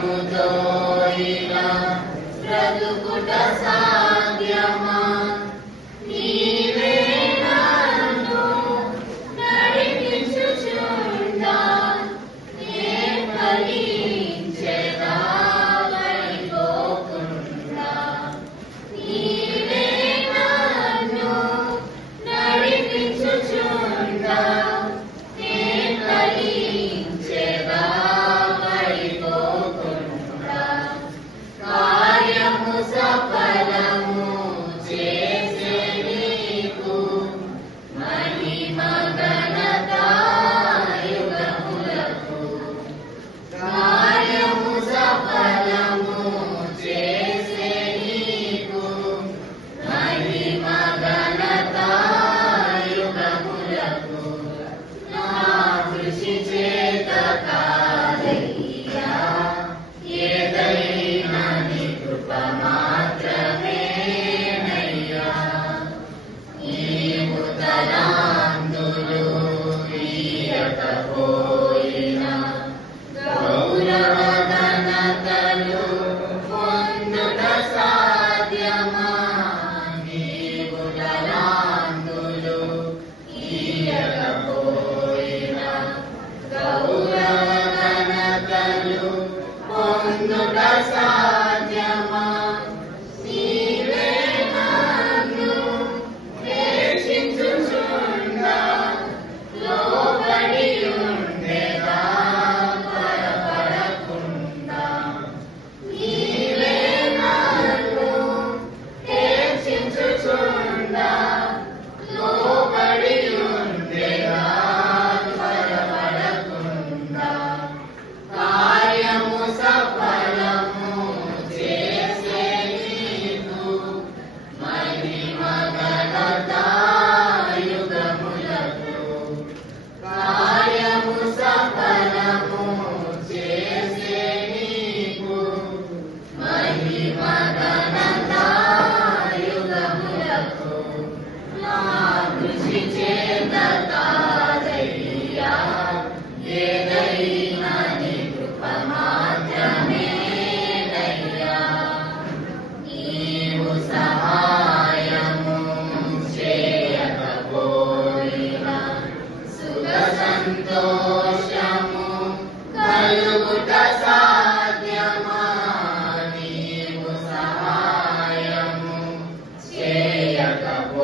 ధైర్యముతో ఇలా బ్రతుకుట సాధ్యమా? నీవే నన్ను నడిపించుచుండా నే ఫలించెదా పడిపోకుండా. నీవే నన్ను నడిపించుచుండా నే ఫలించెదా పడిపోకుండా. కార్యము సఫలము చేసే నీకు మహిమ ఘనత యుగములకు. కార్యము సఫలము చేసే నీకు మహిమ ఘనత యుగములకు. నా కృషి చేత కాదయ్యా, ఏదైనా నీ కృప మాత్రమేనయ్యా. నీవు తలాంతులు ఇయ్యకపోయినా గౌరవ ఘనతలు పొందుట సాధ్యమా? నీవు తలాంతులు ఇయ్యకపోయినా గౌరవ ఘనతలు పొందుట సాధ్యమా? నీవే నన్ను రక్షించుచుండా లోబడి ఉండేదా త్వరపడకుండా. నీవే నన్ను రక్షించుచుండా లోబడి ఉండేదా త్వరపడకుండా. కార్యము సఫలము చేసే నీకు మహిమ ఘనత యుగములకు. కార్యము సఫలము చేసే నీకు మహిమ ఘనత యుగములకు. నా కృషి చేత కాదయ్యా, ఏదైనా నీ కృప మాత్రమేనయ్యా. నీవు సహాయము చేయకపోయినా సుఖ సంతోషము కలుగుట సాధ్యమా? నీవు సహాయము చేయకపోయినా